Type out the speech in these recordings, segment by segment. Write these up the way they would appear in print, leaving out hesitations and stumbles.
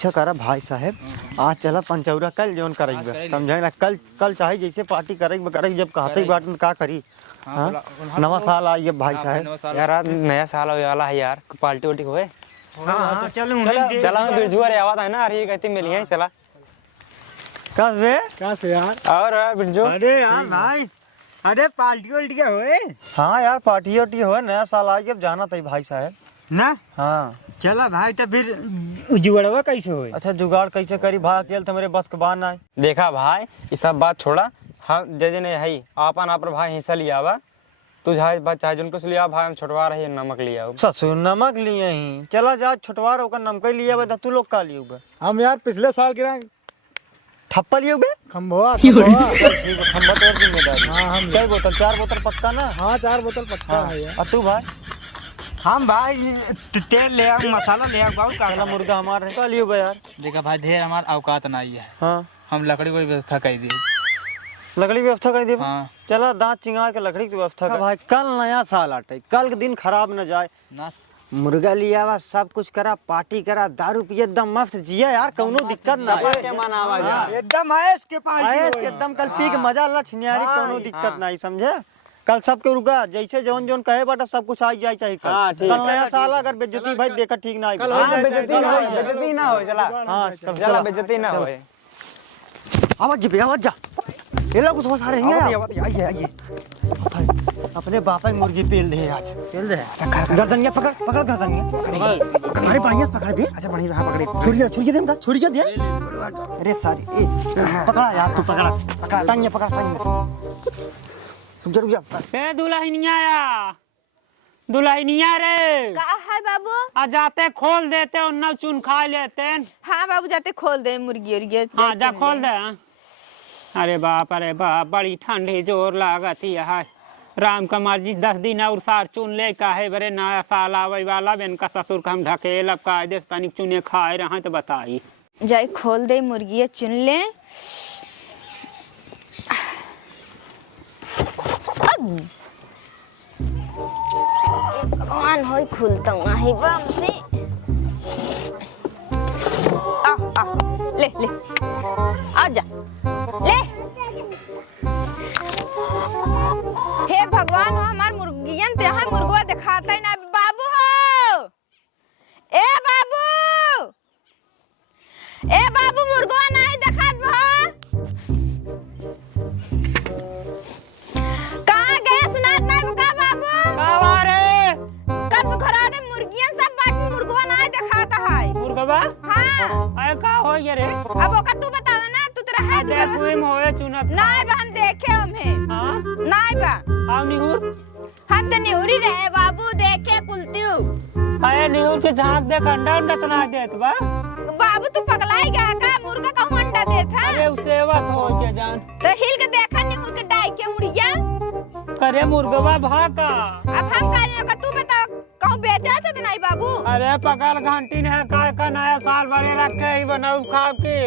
ऐसा करा भाई साहब, आज चला पंचौरा कल जोन करेंगे, समझे ना। कल चाहे जैसे पार्टी करेंगे जब कहते बात का करी। नवा साल आई है भाई साहब यार, नया साल होने वाला है यार, पार्टी वार्टी होए। चला मैं बिरजू अरे आवाज है ना, अरे कहते मिली है, चला कैसे यार। और बिरजू अरे यार भाई, अरे पार्टी वार्टी क्या हुए। हाँ यार, पार्टी वार्टी हुआ, नया साल आ गया, जाना था भाई साहब ना। हाँ चला भाई, तो फिर जुगाड़वा कैसे हुए। अच्छा जुगाड़ कैसे करी भाई, अकेले तो मेरे बस के बात ना। देखा भाई, ये सब बात छोड़ा, हाँ जे ने है आपन आप भाई हिस्सा लिया वा, तू चाहे जिनको से लिया भाई, हम छुटवा रहे नमक लिया। ससुर नमक लिए ही, चला जा छुटवा रहा नमक लिया बा, तू लोग का लिए। हम यार पिछले साल गिरा ठप्पा लिए बे, खम्बा खम्बा तो जिम्मेदारी। हाँ हम कई बोतल, 4 बोतल पक्का ना। हाँ 4 बोतल पक्का है यार। तू भाई। हम भाई तेल ले आओ, मसाला ले आओ, बहुत काला मुर्गा हमारे का लियो बे यार। देखा भाई, ढेर हमारा औकात नहीं है। हाँ हम लकड़ी की व्यवस्था कर दी। लकड़ी व्यवस्था कर दी। हाँ चला दांत चिंगार के लकड़ी की व्यवस्था कर भाई। कल नया साल आटे, कल के दिन खराब न जाए। मुर्गा लिया हुआ, सब कुछ करा, पार्टी करा, दारू पिए, एकदम मस्त जिया यार, कोनो दिक्कत ना है। एकदम ऐश के पार्टी एकदम कल पी के मजा अल्लाह छिनियारी, कोनो दिक्कत नहीं, समझे। कल सबके रुका, जैसे जोन जोन कहे बाटा सब कुछ आ जाए चाहिए। कल नया साल अगर बेइज्जती भाई देखा ठीक ना, बेइज्जती ना हो, चला। हाँ चला बेइज्जती ना हो। आवाज जा, ये लोग कुछ सारे हैं। आइए अपने बापा की मुर्गी पेल दे आज, पेल दे। गर्दनिया पकड़ गर्दनिया, अरे बढ़िया पकड़ दे। अच्छा बढ़िया, हाँ पकड़े। छुरी दे हमका, छुरी दे। अरे सारी पकड़ा यार, तू पकड़ा टांगिया, पकड़ा टांगिया। रुक जा। ए दुल्हनिया रे, का है बाबू? आ जाते खोल देते और न चुन खा लेते। हाँ बाबू, जाते खोल दे मुर्गी उर्गी। हाँ जा खोल दे। अरे बाप बड़ी ठंडी जोर लागत है। राम कमार जी 10 दिन और सार चुन ले का है, बरे नया साल आवे वाला बेन का ससुर का हम ढकेल अब कायदे से तनिक चुने खाए रहा तो बताई। जाई खोल दे मुर्गी, चुन ले। भगवान होई खुलता नहीं बम से। आ ले आजा ले। हे भगवान, हो हमार मुर्गियन ते हम मुर्गवा दिखाता ही ना। बाबू हो, ए बाबू मुर्गवा नहीं दिखात बा। कहाँ गए सुनात नहीं बका बाबू? का रे? कब घरा दे मुर्गियन सब बाकी मुर्गवा नहीं दिखाता है। मुर्गवा? हाँ अरे का हो ये रे? अब ओका तू बतावे ना, तू तेरा है दे तू ही मोए चुनत। नहीं बा, हम देखे हमें। हां नहीं बा, आओ निहुर। हाथ निहुरी रहे बाबू, देखे कुलतियो। अरे निहुर के झांक दे, अंडा तना देत बा। बाबू तू पगलाई गया का? मुर्गा का अंडा देता। अरे उसे बात हो के जान, तो हिल के देखा निहुर के डाई के मुड़िया करे मुर्गवा भाका। अब हम कहने का, तू बता कहूं बेचा तो नहीं बाबू? अरे पकड़ घंटी ने का नया साल भरे रखे ही बनाऊ खा के,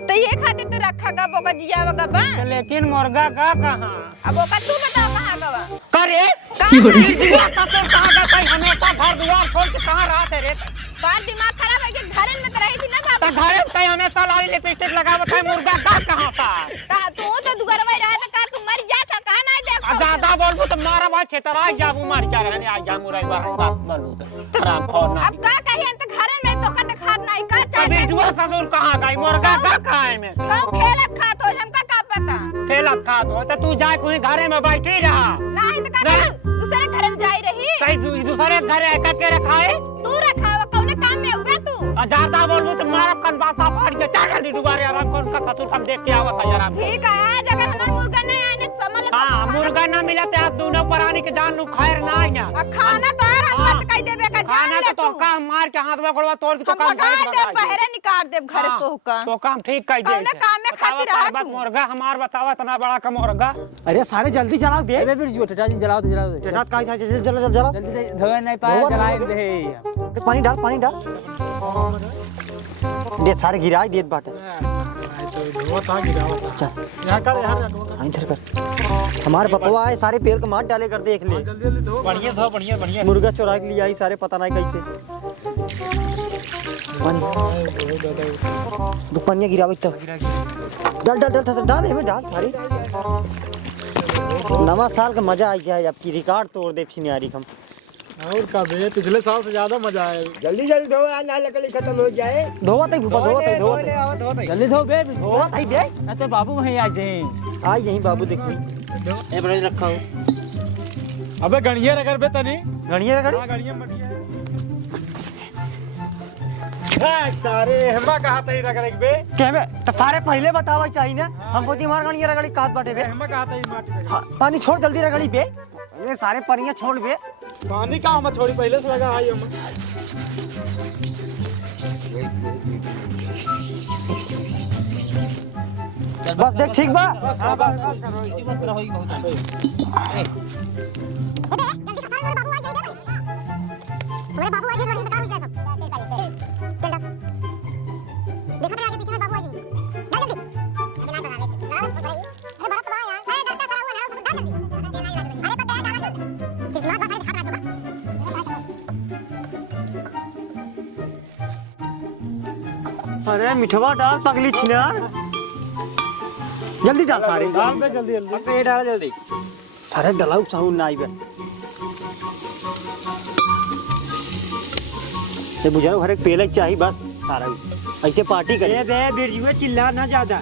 तो ये खातिर तो रखा गा बोका जिया वगा बा। लेकिन मुर्गा का कहां? अब ओका तू बता कहां गवा? करे कहां का कहीं हमेशा घर द्वार छोड़ के कहां रहते रे? का दिमाग खराब है कि घरे में रही थी ना बाबू? तो घरे कहीं हमेशा लाली लिपस्टिक लगावत है, मुर्गा का कहां था? का तू तो दुगरवा रहा था, का तू मर जा था, कहां नहीं देखो? ज्यादा बोलबू तो मारा बात छेतरा जाबू मार जा रहने आ जा मुरई बात बोलू तो आराम खोर ना। अब का कहिए तो घरे में तो का दिखात नहीं का चाहे। अबे जुआ ससुर कहां गई, मुर्गा का कहां है में? कहूं खेलत खात हो, हमका का पता। खेलत खात हो तो तू जाए कोई घरे में बैठी रहा। नहीं तो का दूसरे घर में जाई रही। कहीं दूसरे घर आकर के रखाए, तू रखावा कौने काम में हुए तू? ज्यादा बोलबू तो मारा कनबासा फाड़ के चल जल्दी दुबारे आराम कर, उनका ससुर हम देख के आवत है आराम। ठीक है, आज अगर हमार मुर्गा नहीं आने तो समझ ले। हां मुर्गा ना मिला तो आप दोनों प्राणी के जान लू खैर ना है ना। खाना तो यार हम मत कह देबे का, जान ले तो का मार के हाथ में गोड़वा तोड़ के तो काम दे, पहरे निकाल दे घर तो का। तो काम ठीक कह दे। कौने काम में खातिर रहा तू? मुर्गा हमार बतावा तना बड़ा का मुर्गा। अरे सारे जल्दी जलाओ दे। अरे बिरजू टटा जी जलाओ टेटा का जला जल्दी धोए नहीं पाए, जलाए दे। पानी डाल दे, सारे गिराई देत बाटे। यहाँ कर इधर कर। हमारे पपवा है, सारे पेड़ को मार डाले कर, देख ले। जल्दी धो। बढ़िया मुर्गा चुरा के लिया सारे, पता नहीं कैसे। दुकानिया गिरावे तो डाल डाल डाल डाल हमें डाल सारे नवा साल का मजा आ जाए आपकी रिकॉर्ड तोड़ दे सिनारी हम और का बे पिछले साल से ज्यादा मजा आया। जल्दी जल्दी धो लाल लकड़ी खत्म हो जाए। धोवा तई भूपा धोवा तई जल्दी धो बे धोवा तई बे तो बाबू वहीं आ जाए। आज यहीं बाबू देखी ए बड़े रखा हो। अबे गणिया रगड़ बे तनी गणिया रगड़ी गणिया मटिया सारे हमरा कहा तई रगड़ बे के बे तो सारे पहले बतावा चाहिए ना हमको ती मार गणिया रगड़ी काट बाटे बे हमरा कहा तई माटी पानी छोड़ जल्दी रगड़ी बे अरे सारे परियां छोड़ बे पानी का हम छोड़ी पहले से लगा आई हम बस देख ठीक बा हां बस करो होई बहुत हमारे बाबू आगे लड़के बेकार हो जाए सब चल देखो मेरे आगे पीछे में बाबू आगे डाल जल्दी अबे ना बना ले अरे बड़ा तबाह यार अरे डरता सारा हुआ ना सब डाल जल्दी अरे पता है डाल जल्दी कितना का साइड खा रहा है अरे मिठवा डाल पगली छिनार जल्दी डाल सारे डाल बे जल्दी जल्दी पे डाल जल्दी सारे डलाऊ साउंड ना आइबे ये बुझाओ हर एक पेले चाहिए बस सारा ऐसे पार्टी करे दे बिरजुए चिल्ला ना ज्यादा।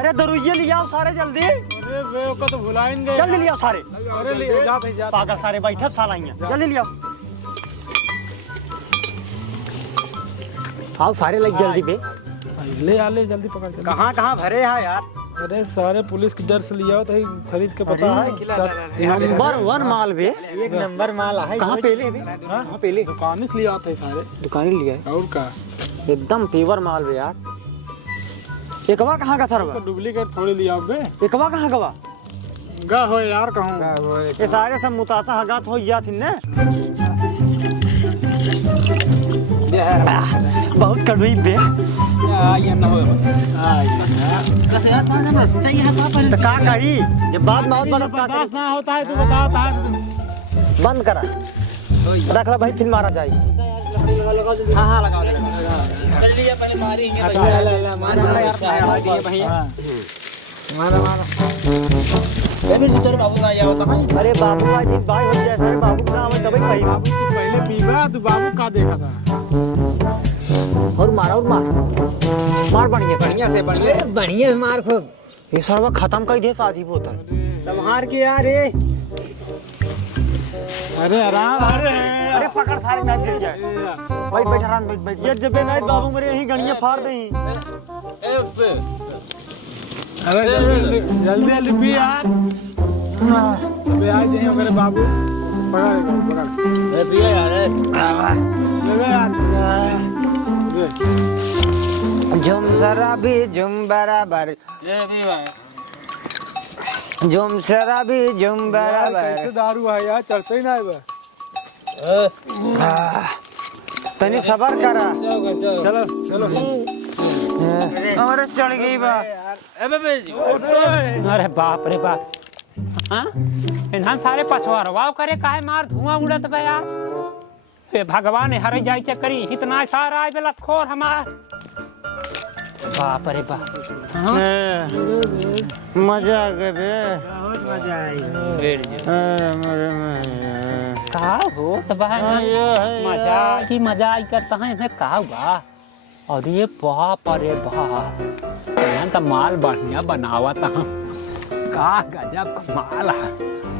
अरे दरुइये ले आओ सारे जल्दी अरे वे को तो भुलाएंगे जल्दी ले आओ सारे अरे ले जा भाई जा पागल सारे बैठे साला आइए जल्दी ले आओ आओ सारे लग जल्दी पे ले आ ले जल्दी पकड़ के कहाँ कहाँ भरे हैं यार अरे सारे पुलिस के डर से लिया हो तो ही खरीद के पता है नंबर 1 माल बे एक नंबर माल है। कहाँ पेले बे कहाँ पेले दुकान से लिया था सारे दुकान लिया है और का एकदम पेवर माल बे यार एकवा कहाँ का सर तो डुप्लीकेट थोड़ी लिया बे एकवा कहाँ गवा गा हो यार कहूं ये सारे सब मुतासा हगात हो गया थी ना बहुत कड़वी बे ये ना हो तो का करी ये बात बहुत बड़ा का करी ना होता है तो बताता है बंद करा रख ला भाई फिर मारा जाए हाँ हाँ लगाओ पहले मारेंगे अरे बाबू आज भाई हो जाए सारे बाबू का नाम है तभी भाई बाबू तू पहले पीवा तू बाबू का देखा था और मार मार बढ़िया से बढ़िया मार खूब। ये सर्व खत्म कर दे साजी बोतल संहार के यार रे। अरे आराम अरे पकड़ सारे ना गिर जाए भाई बैठ आराम बैठ ये जब नाइट बाबू मेरे यही गणियां फाड़ दई अरे जल्दी पी यार अबे आ जाए मेरे बाबू पकड़ ए पिया यार ले यार झुम जरा भी झुम बराबर ये भी भाई झुम जरा भी झुम बराबर। कैसे दारू है यार चढ़ते ही ना है तनी सबर करा चलो चलो अरे चढ़ गई बा अरे बाप रे बाप हाँ इन्हां सारे पछवारवाव करे काहे मार धुआं उड़त बे आज ए भगवान हर जाई चक्करी इतना सारा आए बेला खोर हमार बाप रे बाप हाँ? मजा आ गया बे बहुत मजा आई। का हो तब मजा आई करता है मैं का हुआ और ये बाप अरे बाप यहाँ तो माल बढ़िया बनावा था का गजब कमाल है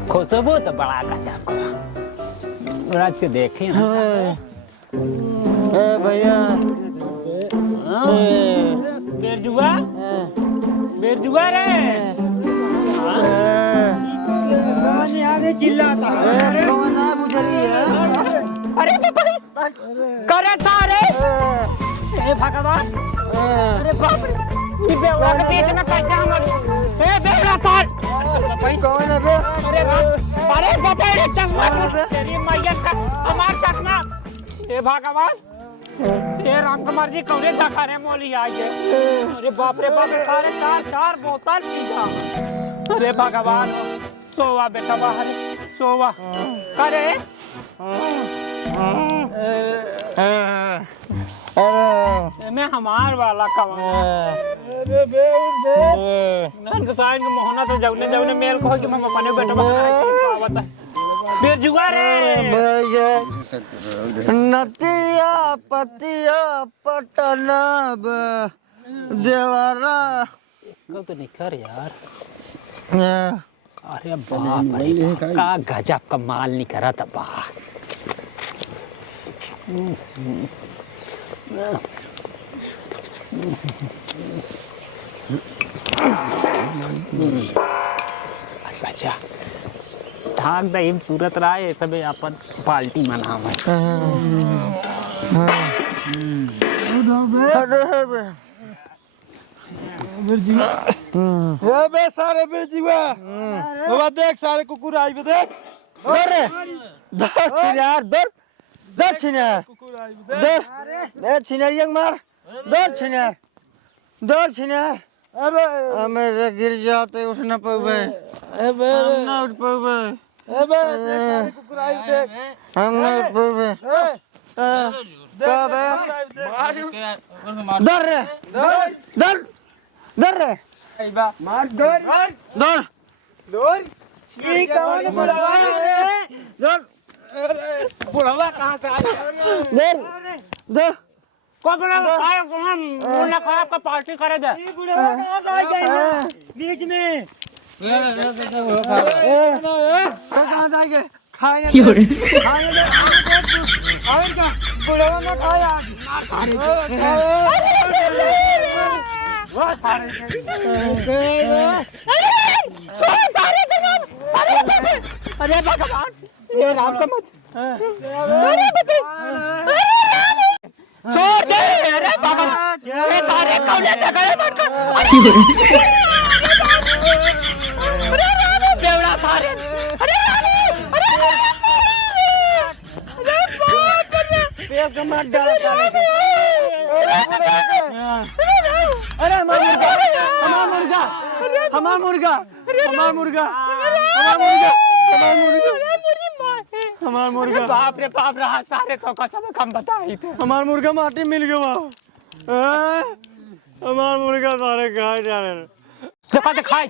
खुशबू तो बड़ा गजब का राज के देखे ना भैया बेरजुआ रे अरे चिल्लाता कौन है बुझरी है अरे करे सारे ए भगवान अरे बाप रे ये बेवड़ा के पेट में कैसे हमारे ए बेवड़ा साल कौन है बे अरे बाप अरे बाप रे चश्मा तेरी मैया का हमार चश्मा ए भगवान ये राम कुमार जी कौने धक्का रे मोली आज अरे बाप रे बाप सारे चार बोतल पीगा अरे भगवान सोवा बेटा बाहर सोवा करे मैं हमार वाला कमा अरे बे नन के साइन के मोहना तो जवने मेल को कि मैं अपने बेटा बाहर आवत बेर जुआ रे नतिया पतिया पटना देवारा कब तो निकर यार अरे बाप रे का गजब का माल निकरा था बाहर बच्चा ढाक दही सूरत राय सब अपन पार्टी मनावे ए बे सारे बिरजीवा बाबा देख सारे कुकुर आई बे देख अरे छिनार दर छिनार कुकुर आई बे दर छिनार यंग मार दर छिनार अबे मेरे गिर जाते उठ न पावे अबे न उठ पावे अबे सारे कुकुर आई देख हम न उठ पावे कब दर रे दर रे मार दर दर ये कौन बुलावा है दर बुलावा कहां से आया दर कौन बड़ा आया हम मुन्ना खराब का पार्टी करे दे बुलावा कहां से आया बीच में कहां जाएंगे खाएंगे और क्या बुलावा ना खाया वो सारे अरे भगवान ये राम का मत छोड़ दे अरे भगवान ये सारे कौने जगह मत अरे बेवड़ा सारे अरे पेट का मार डाला साले अरे हमार मुर्गा बाप रे बाप रहा सारे तो कसम कम बताई थे हमार मुर्गा माटी मिल गया हमार मुर्गा सारे खाए डाले देखा दिखाई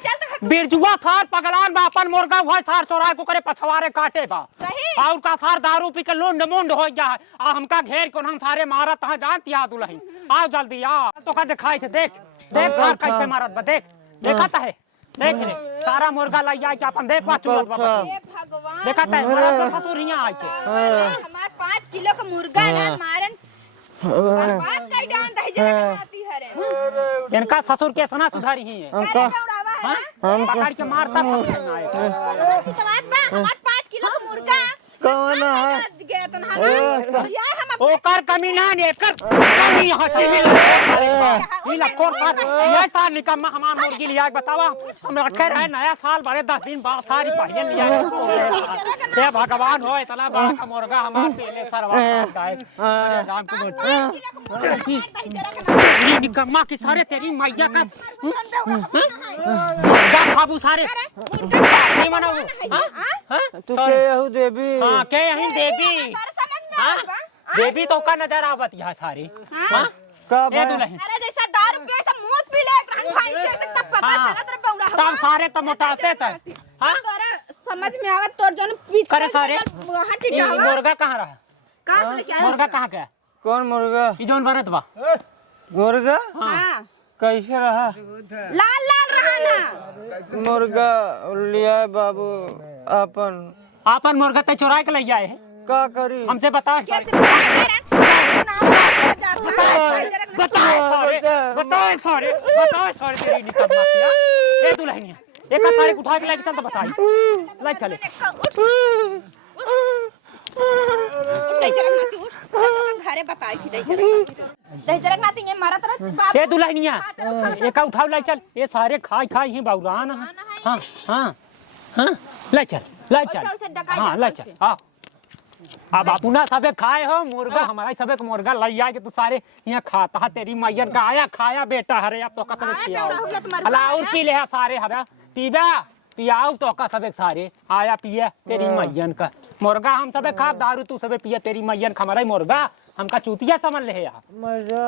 बिरजुआ सार पगलान बा अपन मुर्गा हुआ सार चोराए को करे पछवारे काटे बा और का सार दारू पी के लोंड मोंड हो गया आ हमका घेर को हम सारे मारत हाँ जानती आ दुल्हन आओ जल्दी आ तो का दिखाई थे देख घर कैसे मारत बा देख देखा है देख रे सारा मुर्गा लग जाए अपन देख पा चुलत बा भगवान देखा है मारत तो ससुर यहां आके हमार 5 किलो का मुर्गा ना मारन बात कई डान दही जरा आती हरे इनका ससुर के सना सुधारी ही है हम पकड़ के मारता नहीं आए की तो बात बा हमार 5 किलो का मुर्गा कौन है गया तो ना यार हम ओकर कमीना ने कर कमी हटी हिला कोर साथ ये साल निकम्मा हमार मुर्गी लिया बतावा हम रखे रहे नया साल बड़े 10 दिन बाद सारी पहियन लिया हे भगवान हो इतना बड़ा का मुर्गा हमार पहले सरवा गाय राम को ये निकम्मा की सारे तेरी मैया का क्या खाबू सारे नहीं मनाओ हां तू के हूं देवी हां के यही देवी देवी तो का नजर आवत यहाँ सारी हां कब ए दुल्हन अरे जैसा दारू पिए सब मूत पी ले रंग भाई कैसे तब पता चला तेरे बौड़ा तब सारे तो मोटाते थे हां तोरा समझ में आवत तोर जन पीछ करे सारे हटी ये डावा मुर्गा कहां रहा कहां से लेके आया मुर्गा कहां गया कौन मुर्गा ई जोन भरत बा मुर्गा हां कैसे रहा लाल लाल रहा ना मुर्गा लिया बाबू अपन मुर्गा ते चुरा के ले आए हैं का करी हमसे बता कैसे बताओ सारे तेरी निकम्मा किया ए दुल्हनिया एक सारे उठा के लेके चल तो बताई ले चले घरे बताई थी दही जरक नाती ये मारा तरह ए दुल्हनिया एक उठाओ ले चल ये सारे खाई ही बाउरान हां हां हां ले चल हां ले चल हां अब अपना सबे खाए हो मुर्गा हमारा सबे मुर्गा लई आए के तू सारे यहाँ खाता है तेरी मैयन का आया खाया बेटा हरे अब तो का सबे खिलाओ अलाउर पी ले सारे हरा पीबा पियाओ तो का सबे सारे आया पिए तेरी मैयन का मुर्गा हम सबे खा दारू तू सबे पिए तेरी मैयन हमारा मुर्गा हमका चूतिया समझ ले यार मजा